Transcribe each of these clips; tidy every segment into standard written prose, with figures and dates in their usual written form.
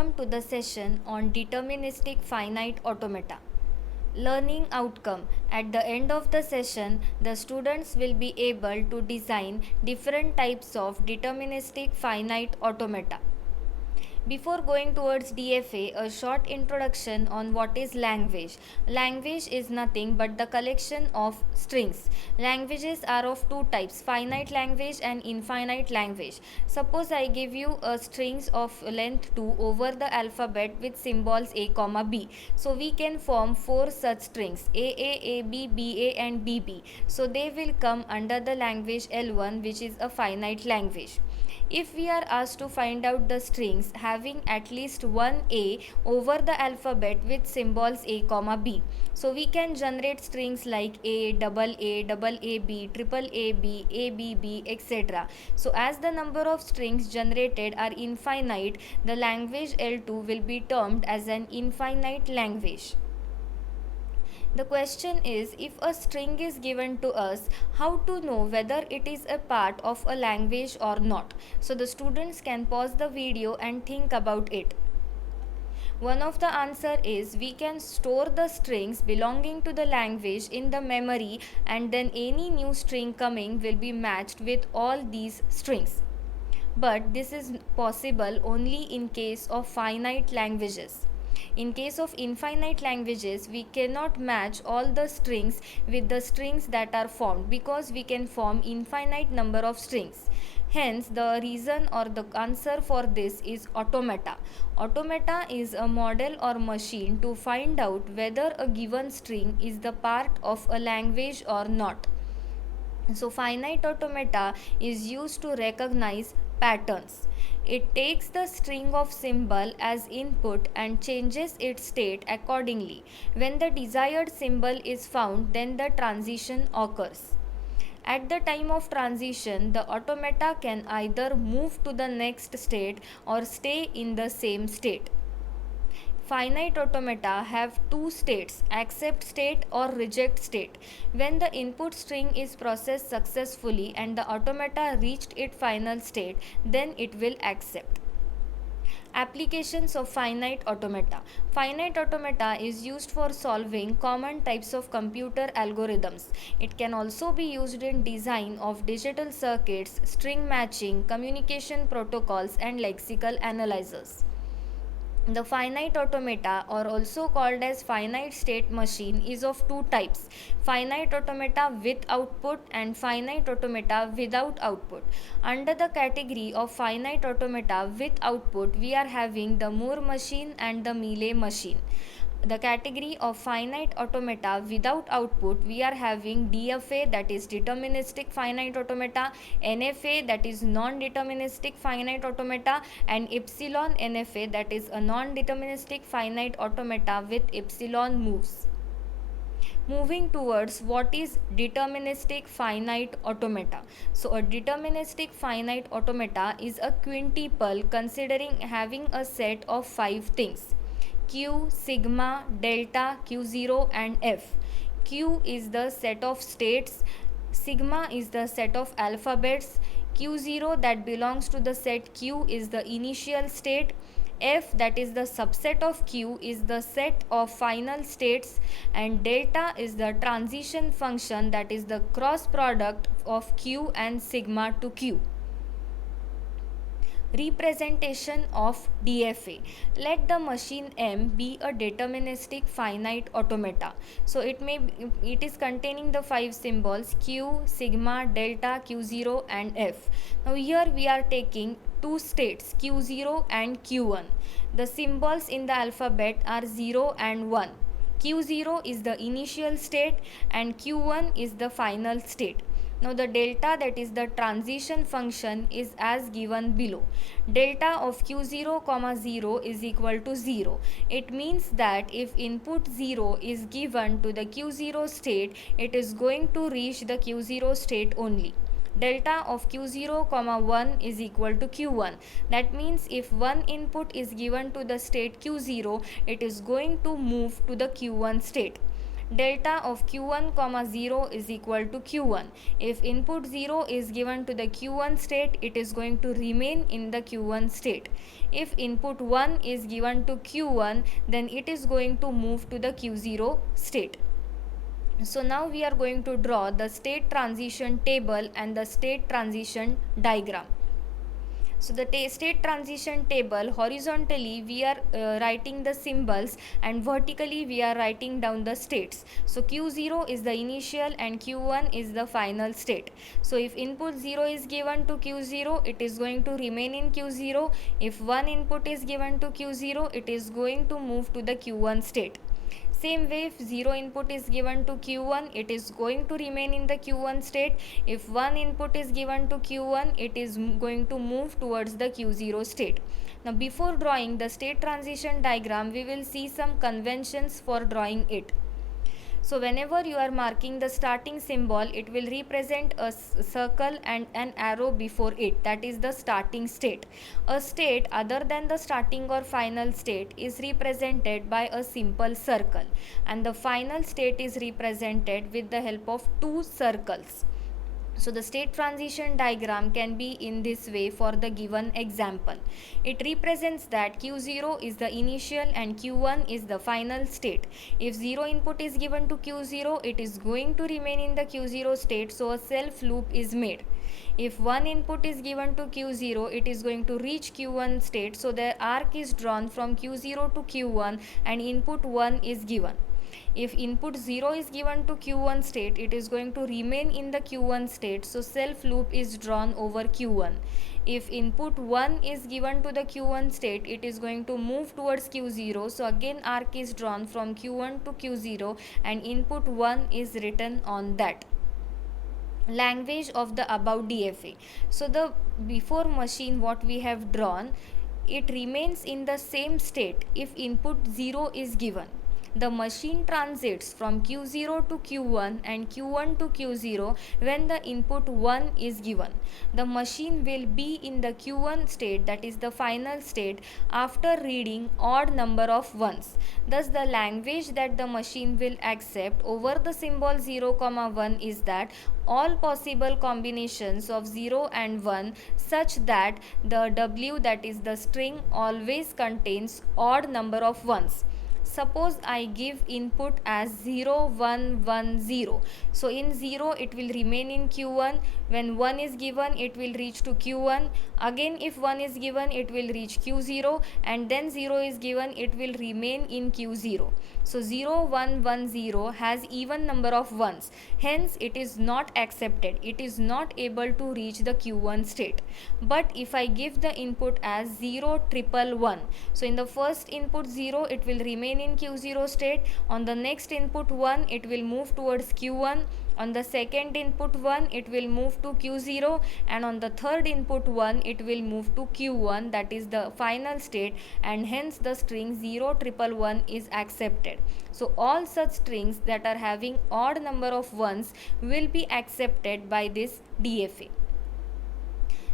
welcome to the session on deterministic finite automata. Learning outcome. At the end of the session, the students will be able to design different types of deterministic finite automata. Before going towards DFA, a short introduction on what is language. Language is nothing but the collection of strings. Languages are of two types, finite language and infinite language. Suppose I give you strings of length 2 over the alphabet with symbols A, B. So we can form four such strings A, B, and BB. So they will come under the language L1, which is a finite language. If we are asked to find out the strings having at least one A over the alphabet with symbols A, B, so we can generate strings like A, double A B, triple A B, ABB, etc. So as the number of strings generated are infinite, the language L2 will be termed as an infinite language. The question is, if a string is given to us, how to know whether it is a part of a language or not? So the students can pause the video and think about it. One of the answer is we can store the strings belonging to the language in the memory, and then any new string coming will be matched with all these strings. But this is possible only in case of finite languages. In case of infinite languages, we cannot match all the strings with the strings that are formed because we can form infinite number of strings. Hence, the reason or the answer for this is automata. Automata is a model or machine to find out whether a given string is the part of a language or not. So finite automata is used to recognize patterns. It takes the string of symbol as input and changes its state accordingly. When the desired symbol is found, then the transition occurs. At the time of transition, the automata can either move to the next state or stay in the same state. Finite automata have two states, accept state or reject state. When the input string is processed successfully and the automata reached its final state, then it will accept. Applications of finite automata. Finite automata is used for solving common types of computer algorithms. It can also be used in design of digital circuits, string matching, communication protocols, and lexical analyzers. The finite automata, or also called as finite state machine, is of two types, finite automata with output and finite automata without output. Under the category of finite automata with output, we are having the Moore machine and the Mealy machine. The category of finite automata without output, we are having DFA, that is deterministic finite automata, NFA, that is non-deterministic finite automata, and epsilon NFA, that is a non-deterministic finite automata with epsilon moves. Moving towards what is deterministic finite automata. So a deterministic finite automata is a quintuple considering having a set of 5 things: Q, sigma, delta, Q0 and F. Q is the set of states, sigma is the set of alphabets, Q0 that belongs to the set Q is the initial state, F, that is the subset of Q, is the set of final states, and delta is the transition function, that is the cross product of Q and sigma to Q. Representation of DFA. Let the machine M be a deterministic finite automata. So it is containing the 5 symbols Q, sigma, delta, Q0 and F. Now here we are taking two states, Q0 and Q1. The symbols in the alphabet are 0 and 1. Q0 is the initial state and Q1 is the final state. Now the delta, that is the transition function, is as given below. Delta of Q0, 0 is equal to 0. It means that if input 0 is given to the Q0 state, it is going to reach the Q0 state only. Delta of Q0, 1 is equal to Q1. That means if one input is given to the state Q0, it is going to move to the Q1 state. delta of q1 comma 0 is equal to q1. If input 0 is given to the q1 state, it is going to remain in the q1 state. If input 1 is given to q1, then it is going to move to the q0 state. So now we are going to draw the state transition table and the state transition diagram. So the state transition table, horizontally we are writing the symbols and vertically we are writing down the states. So Q0 is the initial and Q1 is the final state. So if input 0 is given to Q0, it is going to remain in Q0. If 1 input is given to Q0, it is going to move to the Q1 state. Same way, if 0 input is given to Q1, it is going to remain in the Q1 state. If 1 input is given to Q1, it is going to move towards the Q0 state. Now before drawing the state transition diagram, we will see some conventions for drawing it. So whenever you are marking the starting symbol, it will represent a circle and an arrow before it, that is the starting state. A state other than the starting or final state is represented by a simple circle, and the final state is represented with the help of two circles. So the state transition diagram can be in this way for the given example. It represents that Q0 is the initial and Q1 is the final state. If 0 input is given to Q0, it is going to remain in the Q0 state, so a self loop is made. If 1 input is given to Q0, it is going to reach Q1 state, so the arc is drawn from Q0 to Q1 and input 1 is given. If input 0 is given to Q1 state, it is going to remain in the Q1 state, so self loop is drawn over Q1. If input 1 is given to the Q1 state, it is going to move towards Q0, so again arc is drawn from Q1 to Q0 and input 1 is written on that. Language of the above DFA. So the before machine what we have drawn, it remains in the same state if input 0 is given. The machine transits from Q0 to Q1 and Q1 to Q0 when the input 1 is given. The machine will be in the Q1 state, that is the final state, after reading odd number of ones. Thus the language that the machine will accept over the symbol 0, 1 is that all possible combinations of 0 and 1 such that the W, that is the string, always contains odd number of ones. Suppose I give input as 0 1 1 0. So in 0 it will remain in Q1. When 1 is given, it will reach to Q1. Again if 1 is given, it will reach Q0, and then 0 is given, it will remain in Q0. So 0 1 1 0 has even number of ones. Hence it is not accepted. It is not able to reach the Q1 state. But if I give the input as 0 triple 1, so in the first input 0, it will remain in Q0 state. On the next input 1, it will move towards Q1. On the second input 1, it will move to Q0, and on the third input 1, it will move to Q1, that is the final state, and hence the string 0 triple 1 is accepted. So all such strings that are having odd number of ones will be accepted by this DFA.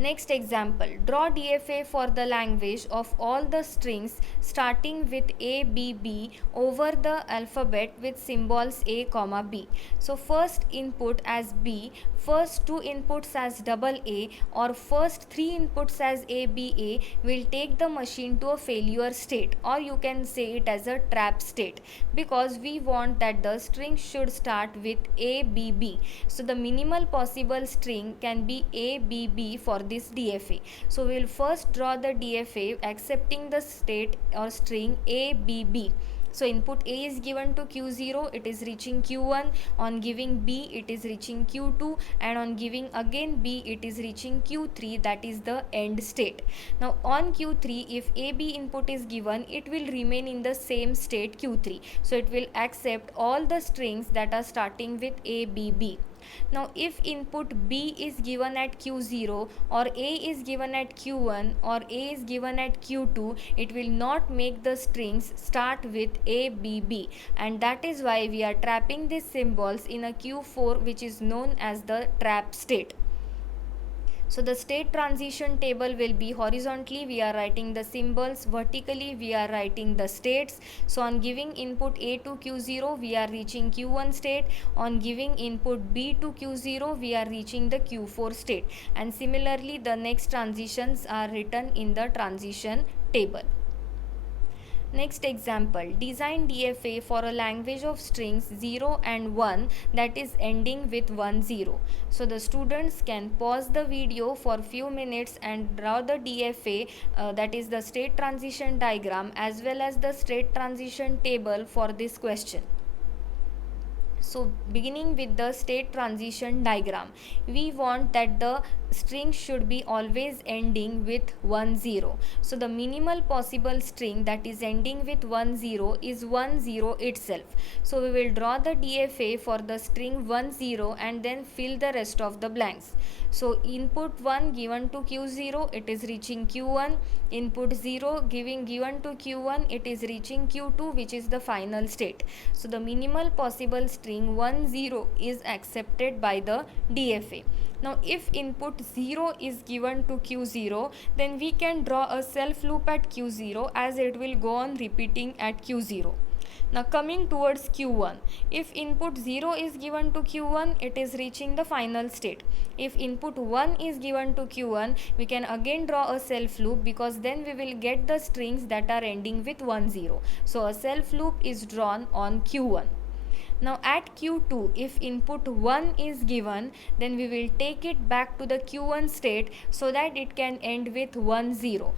Next example, draw DFA for the language of all the strings starting with A, B, B over the alphabet with symbols A, comma B. So first input as B, first two inputs as double A, or first three inputs as A, B, A will take the machine to a failure state, or you can say it as a trap state, because we want that the string should start with A, B, B. So the minimal possible string can be A, B, B for this DFA. So we will first draw the DFA accepting the state or string A, B, B. So input A is given to Q0, it is reaching Q1, on giving B it is reaching Q2, and on giving again B it is reaching Q3, that is the end state. Now on Q3, if AB input is given, it will remain in the same state Q3. So it will accept all the strings that are starting with A, B, B. Now if input B is given at Q0 or A is given at Q1 or A is given at Q2, it will not make the strings start with A, B, B, and that is why we are trapping these symbols in a Q4, which is known as the trap state. So the state transition table will be horizontally we are writing the symbols, vertically we are writing the states. So on giving input A to Q0 we are reaching Q1 state, on giving input B to Q0 we are reaching the Q4 state, and similarly the next transitions are written in the transition table. Next example, design DFA for a language of strings 0 and 1 that is ending with 1 0. So the students can pause the video for few minutes and draw the DFA, that is the state transition diagram, as well as the state transition table for this question. So beginning with the state transition diagram, we want that the string should be always ending with 1 0. So the minimal possible string that is ending with 1 0 is 1 0 itself. So we will draw the DFA for the string 1 0 and then fill the rest of the blanks. So input 1 given to Q0, it is reaching Q1. Input 0 given to Q1, it is reaching Q2, which is the final state. So the minimal possible string 1 0 is accepted by the DFA. Now if input 0 is given to Q0, then we can draw a self loop at Q0 as it will go on repeating at Q0. Now coming towards Q1, if input 0 is given to Q1, it is reaching the final state. If input 1 is given to Q1, we can again draw a self loop, because then we will get the strings that are ending with 1 0. So a self loop is drawn on Q1. Now at Q2, if input 1 is given, then we will take it back to the Q1 state so that it can end with 1 0.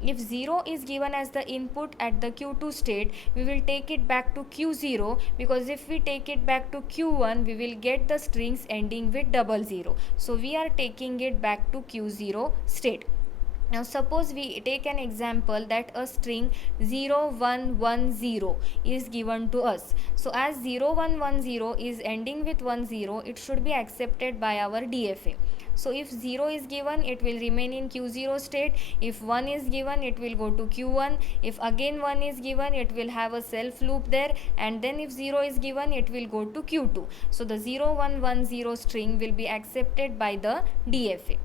If 0 is given as the input at the Q2 state, we will take it back to Q0, because if we take it back to Q1, we will get the strings ending with 00. So we are taking it back to Q0 state. Now suppose we take an example that a string 0110 is given to us. So as 0110 is ending with 10, it should be accepted by our DFA. So if 0 is given, it will remain in Q0 state. If 1 is given, it will go to Q1. If again 1 is given, it will have a self loop there, and then if 0 is given, it will go to Q2. So the 0110 string will be accepted by the DFA.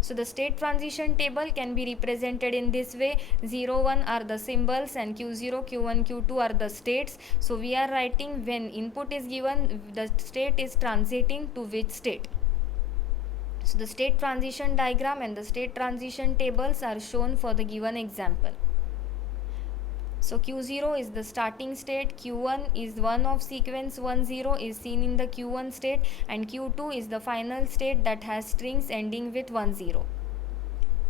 So the state transition table can be represented in this way. 0, 1 are the symbols and Q0, Q1, Q2 are the states. So we are writing when input is given, the state is transiting to which state. So the state transition diagram and the state transition tables are shown for the given example. So Q0 is the starting state, Q1 is one of sequence 10 is seen in the Q1 state, and Q2 is the final state that has strings ending with 10.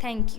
Thank you.